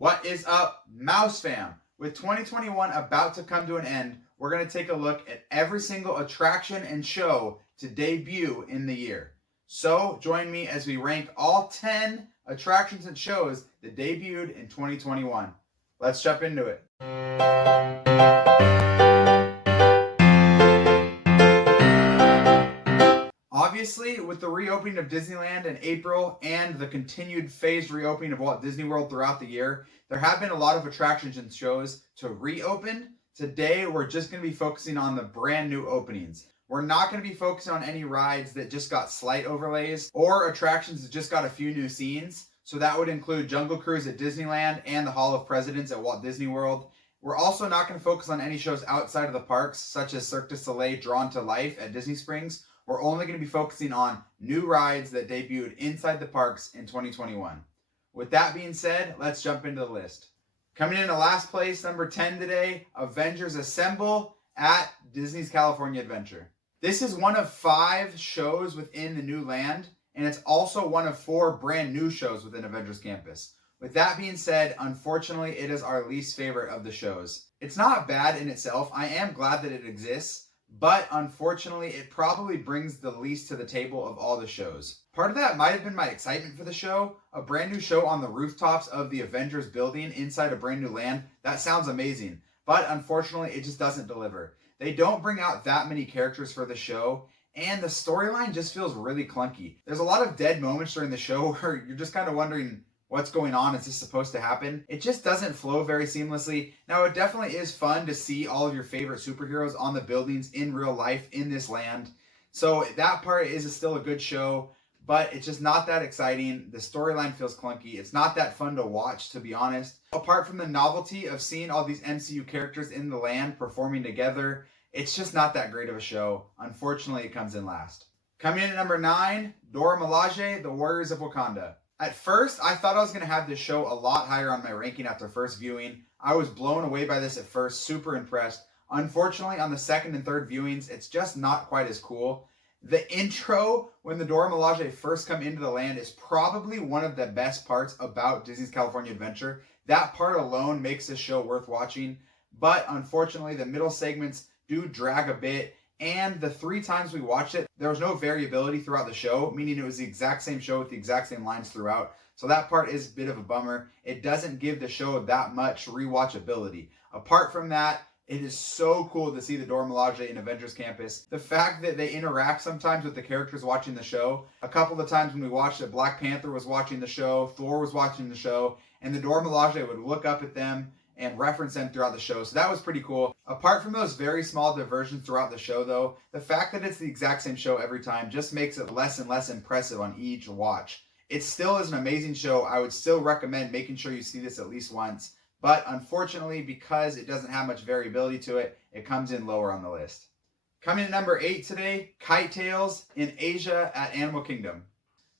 What is up, Mouse fam? With 2021 about to come to an end, we're going to take a look at every single attraction and show to debut in the year. So join me as we rank all 10 attractions and shows that debuted in 2021. Let's jump into it. Obviously, with the reopening of Disneyland in April and the continued phased reopening of Walt Disney World throughout the year, there have been a lot of attractions and shows to reopen. Today, we're just going to be focusing on the brand new openings. We're not going to be focusing on any rides that just got slight overlays or attractions that just got a few new scenes. So that would include Jungle Cruise at Disneyland and the Hall of Presidents at Walt Disney World. We're also not going to focus on any shows outside of the parks, such as Cirque du Soleil Drawn to Life at Disney Springs. We're only going to be focusing on new rides that debuted inside the parks in 2021. With that being said, let's jump into the list. Coming in at last place, number 10 today, Avengers Assemble at Disney's California Adventure. This is one of 5 shows within the new land, and it's also one of 4 brand new shows within Avengers Campus. With that being said, unfortunately, it is our least favorite of the shows. It's not bad in itself. I am glad that it exists. But unfortunately, it probably brings the least to the table of all the shows. Part of that might have been my excitement for the show. A brand new show on the rooftops of the Avengers building inside a brand new land. That sounds amazing. But unfortunately, it just doesn't deliver. They don't bring out that many characters for the show. And the storyline just feels really clunky. There's a lot of dead moments during the show where you're just kind of wondering, what's going on? Is this supposed to happen? It just doesn't flow very seamlessly. Now, it definitely is fun to see all of your favorite superheroes on the buildings in real life in this land. So that part is still a good show, but it's just not that exciting. The storyline feels clunky. It's not that fun to watch, to be honest. Apart from the novelty of seeing all these MCU characters in the land performing together, it's just not that great of a show. Unfortunately, it comes in last. Coming in at number 9, Dora Milaje, The Warriors of Wakanda. At first, I thought I was going to have this show a lot higher on my ranking after first viewing. I was blown away by this at first, super impressed. Unfortunately, on the second and third viewings, it's just not quite as cool. The intro, when the Dora Milaje first come into the land, is probably one of the best parts about Disney's California Adventure. That part alone makes this show worth watching. But unfortunately, the middle segments do drag a bit. And the 3 times we watched it, there was no variability throughout the show, meaning it was the exact same show with the exact same lines throughout. So that part is a bit of a bummer. It doesn't give the show that much rewatchability. Apart from that, it is so cool to see the Dora Milaje in Avengers Campus. The fact that they interact sometimes with the characters watching the show. A couple of times when we watched it, Black Panther was watching the show, Thor was watching the show, and the Dora Milaje would look up at them and reference them throughout the show. So that was pretty cool. Apart from those very small diversions throughout the show though, the fact that it's the exact same show every time just makes it less and less impressive on each watch. It still is an amazing show. I would still recommend making sure you see this at least once. But unfortunately, because it doesn't have much variability to it, it comes in lower on the list. Coming in number 8 today, Kitetails in Asia at Animal Kingdom.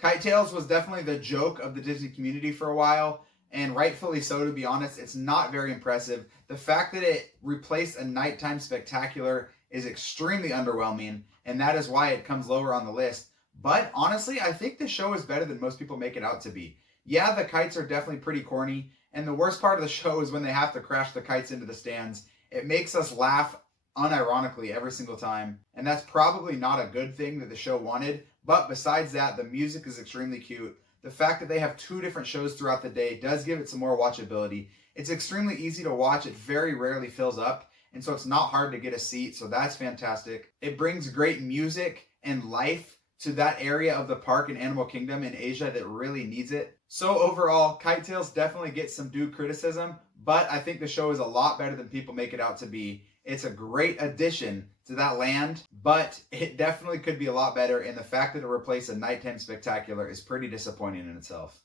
Kitetails was definitely the joke of the Disney community for a while. And rightfully so, to be honest. It's not very impressive. The fact that it replaced a nighttime spectacular is extremely underwhelming, and that is why it comes lower on the list. But honestly, I think the show is better than most people make it out to be. Yeah, the kites are definitely pretty corny, and the worst part of the show is when they have to crash the kites into the stands. It makes us laugh unironically every single time, and that's probably not a good thing that the show wanted. But besides that, the music is extremely cute. The fact that they have 2 different shows throughout the day does give it some more watchability. It's extremely easy to watch. It very rarely fills up, and so it's not hard to get a seat, so that's fantastic. It brings great music and life to that area of the park in Animal Kingdom in Asia that really needs it. So overall, Kitetails definitely gets some due criticism, but I think the show is a lot better than people make it out to be. It's a great addition to that land, but it definitely could be a lot better, and the fact that it replaced a nighttime spectacular is pretty disappointing in itself.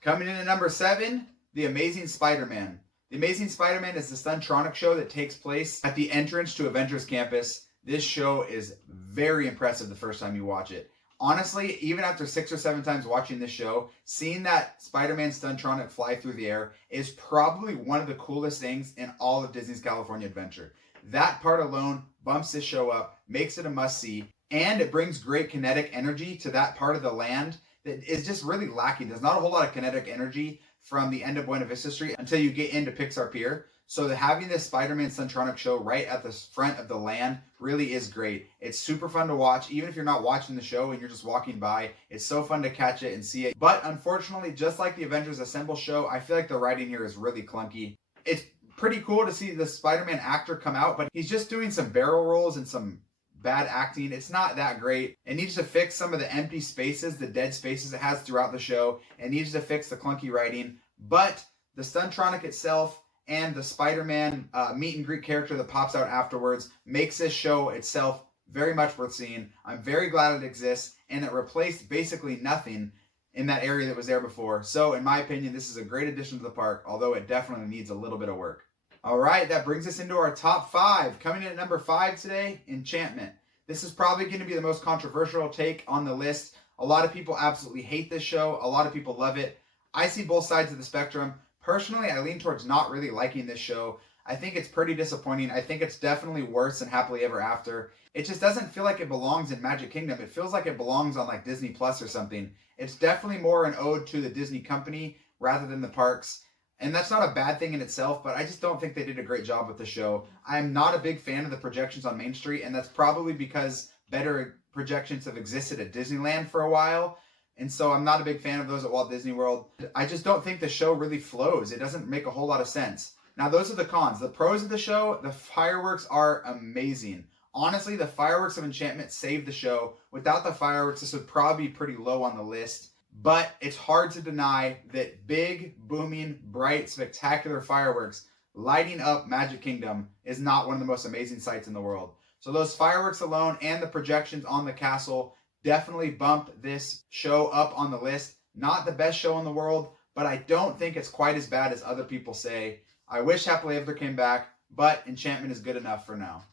Coming in at number 7, The Amazing Spider-Man. The Amazing Spider-Man is the Stuntronic show that takes place at the entrance to Avengers Campus. This show is very impressive the first time you watch it. Honestly, even after 6 or 7 times watching this show, seeing that Spider-Man Stuntronic fly through the air is probably one of the coolest things in all of Disney's California Adventure. That part alone bumps this show up, makes it a must-see, and it brings great kinetic energy to that part of the land that is just really lacking. There's not a whole lot of kinetic energy from the end of Buena Vista Street until you get into Pixar Pier. So having this Spider-Man Suntronic show right at the front of the land really is great. It's super fun to watch, even if you're not watching the show and you're just walking by. It's so fun to catch it and see it. But unfortunately, just like the Avengers Assemble show, I feel like the writing here is really clunky. It's pretty cool to see the Spider-Man actor come out, but he's just doing some barrel rolls and some bad acting. It's not that great. It needs to fix some of the empty spaces, the dead spaces it has throughout the show. It needs to fix the clunky writing. But the Stuntronic itself and the Spider-Man meet and greet character that pops out afterwards makes this show itself very much worth seeing. I'm very glad it exists, and it replaced basically nothing in that area that was there before. So in my opinion, this is a great addition to the park, although it definitely needs a little bit of work. All right, that brings us into our top 5. Coming in at number 5 today, Enchantment. This is probably going to be the most controversial take on the list. A lot of people absolutely hate this show. A lot of people love it. I see both sides of the spectrum. Personally, I lean towards not really liking this show. I think it's pretty disappointing. I think it's definitely worse than Happily Ever After. It just doesn't feel like it belongs in Magic Kingdom. It feels like it belongs on like Disney Plus or something. It's definitely more an ode to the Disney company rather than the parks. And that's not a bad thing in itself, but I just don't think they did a great job with the show. I'm not a big fan of the projections on Main Street, and that's probably because better projections have existed at Disneyland for a while. And so I'm not a big fan of those at Walt Disney World. I just don't think the show really flows. It doesn't make a whole lot of sense. Now, those are the cons. The pros of the show, the fireworks are amazing. Honestly, the fireworks of Enchantment saved the show. Without the fireworks, this would probably be pretty low on the list. But it's hard to deny that big, booming, bright, spectacular fireworks lighting up Magic Kingdom is not one of the most amazing sights in the world. So those fireworks alone and the projections on the castle definitely bump this show up on the list. Not the best show in the world, but I don't think it's quite as bad as other people say. I wish Happily Ever came back, but Enchantment is good enough for now.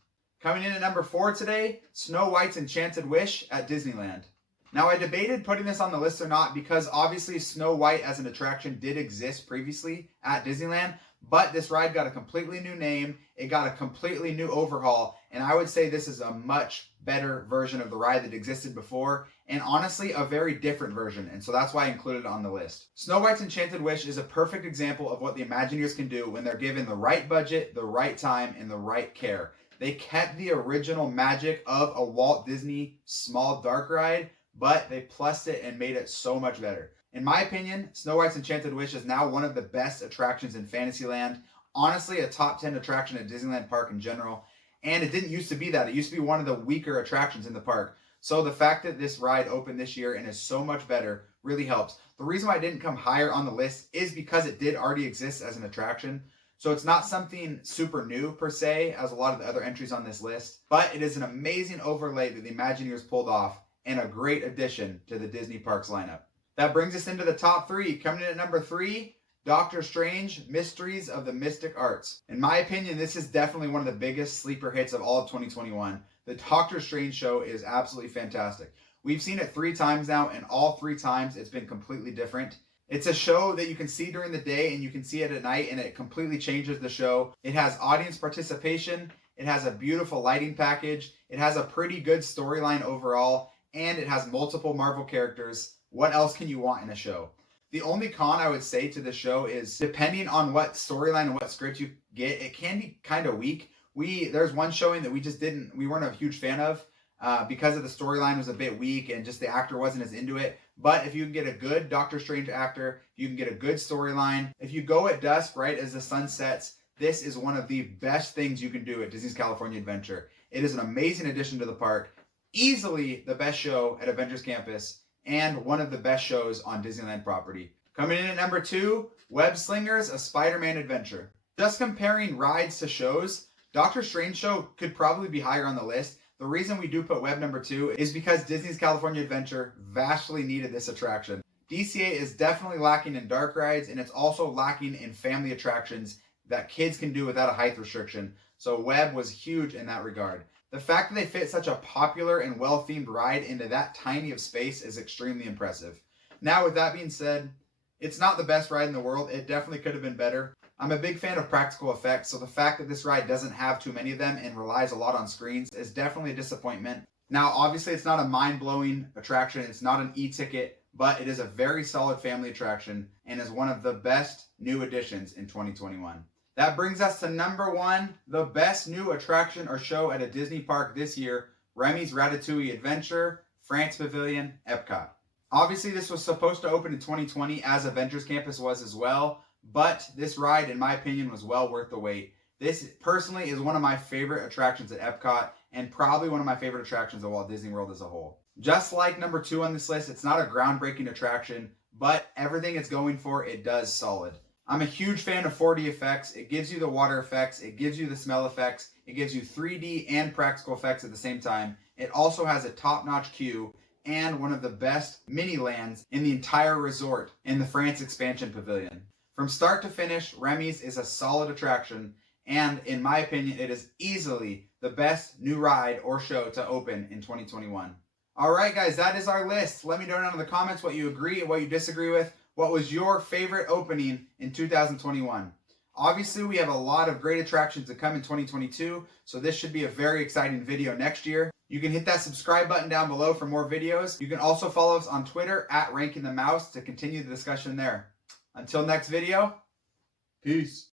Coming in at number 4 today, Snow White's Enchanted Wish at Disneyland. Now, I debated putting this on the list or not because obviously Snow White as an attraction did exist previously at Disneyland, but this ride got a completely new name, it got a completely new overhaul, and I would say this is a much better version of the ride that existed before, and honestly, a very different version, and so that's why I included it on the list. Snow White's Enchanted Wish is a perfect example of what the Imagineers can do when they're given the right budget, the right time, and the right care. They kept the original magic of a Walt Disney small dark ride, but they plussed it and made it so much better. In my opinion, Snow White's Enchanted Wish is now one of the best attractions in Fantasyland. Honestly, a top 10 attraction at Disneyland Park in general. And it didn't used to be that. It used to be one of the weaker attractions in the park. So the fact that this ride opened this year and is so much better really helps. The reason why it didn't come higher on the list is because it did already exist as an attraction. So it's not something super new per se as a lot of the other entries on this list. But it is an amazing overlay that the Imagineers pulled off and a great addition to the Disney Parks lineup. That brings us into the top 3. Coming in at number 3, Doctor Strange, Mysteries of the Mystic Arts. In my opinion, this is definitely one of the biggest sleeper hits of all of 2021. The Doctor Strange show is absolutely fantastic. We've seen it 3 times now, and all 3 times it's been completely different. It's a show that you can see during the day and you can see it at night, and it completely changes the show. It has audience participation. It has a beautiful lighting package. It has a pretty good storyline overall. And it has multiple Marvel characters. What else can you want in a show? The only con I would say to the show is depending on what storyline and what script you get, it can be kind of weak. There's one showing that we weren't a huge fan of because of the storyline was a bit weak and just the actor wasn't as into it. But if you can get a good Doctor Strange actor, if you can get a good storyline, if you go at dusk, right as the sun sets, this is one of the best things you can do at Disney's California Adventure. It is an amazing addition to the park. Easily the best show at Avengers Campus and one of the best shows on Disneyland property. Coming in at number 2, Web Slingers, a Spider-Man adventure. Just comparing rides to shows, Doctor Strange show could probably be higher on the list. The reason we do put Web number 2 is because Disney's California Adventure vastly needed this attraction. DCA is definitely lacking in dark rides, and it's also lacking in family attractions that kids can do without a height restriction. So Web was huge in that regard. The fact that they fit such a popular and well-themed ride into that tiny of space is extremely impressive. Now, with that being said, it's not the best ride in the world. It definitely could have been better. I'm a big fan of practical effects, so the fact that this ride doesn't have too many of them and relies a lot on screens is definitely a disappointment. Now, obviously, it's not a mind-blowing attraction. It's not an e-ticket, but it is a very solid family attraction and is one of the best new additions in 2021. That brings us to number 1, the best new attraction or show at a Disney park this year, Remy's Ratatouille Adventure, France Pavilion, Epcot. Obviously, this was supposed to open in 2020 as Avengers Campus was as well, but this ride, in my opinion, was well worth the wait. This personally is one of my favorite attractions at Epcot and probably one of my favorite attractions of Walt Disney World as a whole. Just like number 2 on this list, it's not a groundbreaking attraction, but everything it's going for, it does solid. I'm a huge fan of 4D effects. It gives you the water effects, it gives you the smell effects, it gives you 3D and practical effects at the same time. It also has a top-notch queue and one of the best mini lands in the entire resort in the France Expansion Pavilion. From start to finish, Remy's is a solid attraction, and in my opinion, it is easily the best new ride or show to open in 2021. Alright guys, that is our list. Let me know down in the comments what you agree and what you disagree with. What was your favorite opening in 2021? Obviously, we have a lot of great attractions to come in 2022, so this should be a very exciting video next year. You can hit that subscribe button down below for more videos. You can also follow us on Twitter @RankingTheMouse to continue the discussion there. Until next video, peace.